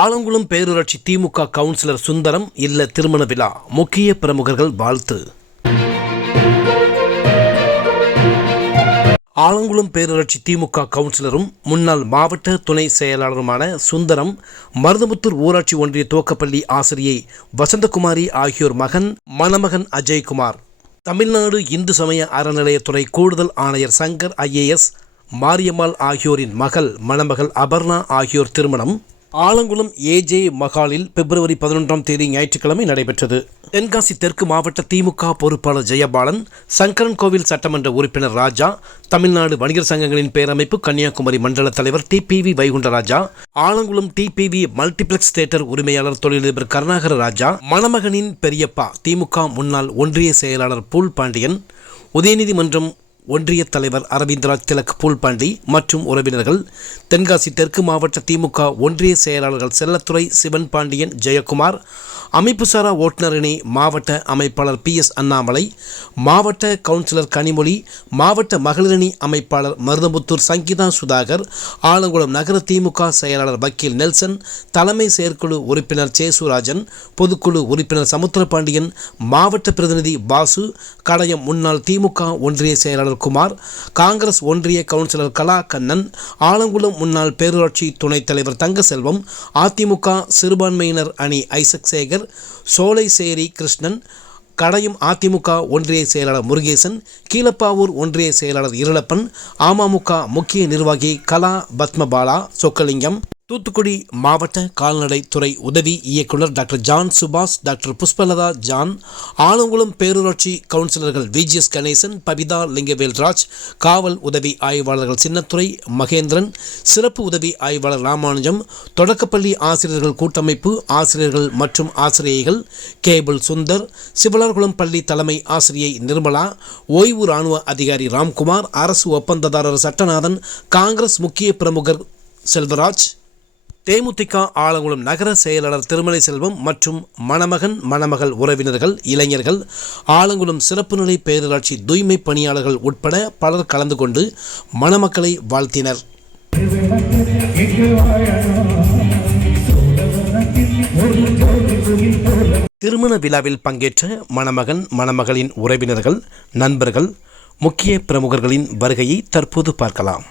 ஆலங்குளம் பேரூராட்சி திமுக கவுன்சிலர் சுந்தரம் இல்ல திருமண விழா. முக்கிய பிரமுகர்கள் வாழ்த்து. ஆலங்குளம் பேரூராட்சி திமுக கவுன்சிலரும் முன்னாள் மாவட்ட துணை செயலாளருமான சுந்தரம் மருதமுத்தூர் ஊராட்சி ஒன்றிய துவக்கப்பள்ளி ஆசிரியை வசந்தகுமாரி ஆகியோர் மகன் மணமகன் அஜய்குமார். தமிழ்நாடு இந்து சமய அறநிலையத்துறை கூடுதல் ஆணையர் சங்கர் ஐஏஎஸ் மாரியம்மாள் ஆகியோரின் மகள் மணமகள் அபர்ணா ஆகியோர் திருமணம். ஆலங்குளம் ஏஜே மகாலில் பிப்ரவரி பதினொன்றாம் தேதி ஞாயிற்றுக்கிழமை நடைபெற்றது. தென்காசி தெற்கு மாவட்ட திமுக பொறுப்பாளர் ஜெயபாலன் சங்கரன் கோவில் சட்டமன்ற உறுப்பினர் ராஜா தமிழ்நாடு வணிகர் சங்கங்களின் பேரமைப்பு கன்னியாகுமரி மண்டல தலைவர் TPV Vaikundaraja Alangulam TPV multiplex theatre உரிமையாளர் தொழிலதிபர் கருணாகர ராஜா மணமகனின் பெரியப்பா திமுக முன்னாள் ஒன்றிய செயலாளர் பூல் பாண்டியன் உதயநிதி மன்றம் ஒன்றிய தலைவர் அரவிந்தராஜ் திலக் பூல்பாண்டி மற்றும் உறவினர்கள் தென்காசி தெற்கு மாவட்ட திமுக ஒன்றிய செயலாளர்கள் செல்லத்துறை சிவன் பாண்டியன் ஜெயக்குமார் அமைப்புசாரா ஓட்டுநரணி மாவட்ட அமைப்பாளர் பி எஸ் அண்ணாமலை மாவட்ட கவுன்சிலர் கனிமொழி மாவட்ட மகளிரணி அமைப்பாளர் மருதமுத்தூர் சங்கீதா சுதாகர் ஆலங்குளம் நகர திமுக செயலாளர் வக்கீல் நெல்சன் தலைமை செயற்குழு உறுப்பினர் சேசுராஜன் பொதுக்குழு உறுப்பினர் சமுத்திரபாண்டியன் மாவட்ட பிரதிநிதி பாசு கடையம் முன்னாள் திமுக ஒன்றிய செயலாளர் குமார் காங்கிரஸ் ஒன்றிய கவுன்சிலர் கலா கண்ணன் ஆலங்குளம் முன்னாள் பேரூராட்சி துணைத் தலைவர் தங்கசெல்வம் அதிமுக சிறுபான்மையினர் அணி ஐசக் சேகர் சோலைசேரி கிருஷ்ணன் கடையும் அதிமுக ஒன்றிய செயலாளர் முருகேசன் கீழப்பாவூர் ஒன்றிய செயலாளர் இருளப்பன் அமமுக முக்கிய நிர்வாகி கலா பத்மபாலா சொக்கலிங்கம் தூத்துக்குடி மாவட்ட கால்நடை துறை உதவி இயக்குனர் டாக்டர் ஜான் சுபாஷ் டாக்டர் புஷ்பலதா ஜான் ஆலங்குளம் பேரூராட்சி கவுன்சிலர்கள் விஜிஎஸ் கணேசன் பபிதா லிங்கவேல்ராஜ் காவல் உதவி ஆய்வாளர்கள் சின்னத்துறை மகேந்திரன் சிறப்பு உதவி ஆய்வாளர் ராமானுஜம் தொடக்கப்பள்ளி ஆசிரியர்கள் கூட்டமைப்பு ஆசிரியர்கள் மற்றும் ஆசிரியைகள் கேபிள் சுந்தர் சிவலார்குளம் பள்ளி தலைமை ஆசிரியை நிர்மலா ஓய்வு ராணுவ அதிகாரி ராம்குமார் அரசு ஒப்பந்ததாரர் சட்டநாதன் காங்கிரஸ் முக்கிய பிரமுகர் செல்வராஜ் தேமுதிக ஆலங்குளம் நகர செயலாளர் திருமலை செல்வம் மற்றும் மணமகன் மணமகள் உறவினர்கள் இளைஞர்கள் ஆலங்குளம் சிறப்பு நிலை பேரூராட்சி தூய்மை பணியாளர்கள் உட்பட பலர் கலந்து கொண்டு மணமக்களை வாழ்த்தினர். திருமண விழாவில் பங்கேற்ற மணமகன் மணமகளின் உறவினர்கள் நண்பர்கள் முக்கிய பிரமுகர்களின் வருகையை தற்போது பார்க்கலாம்.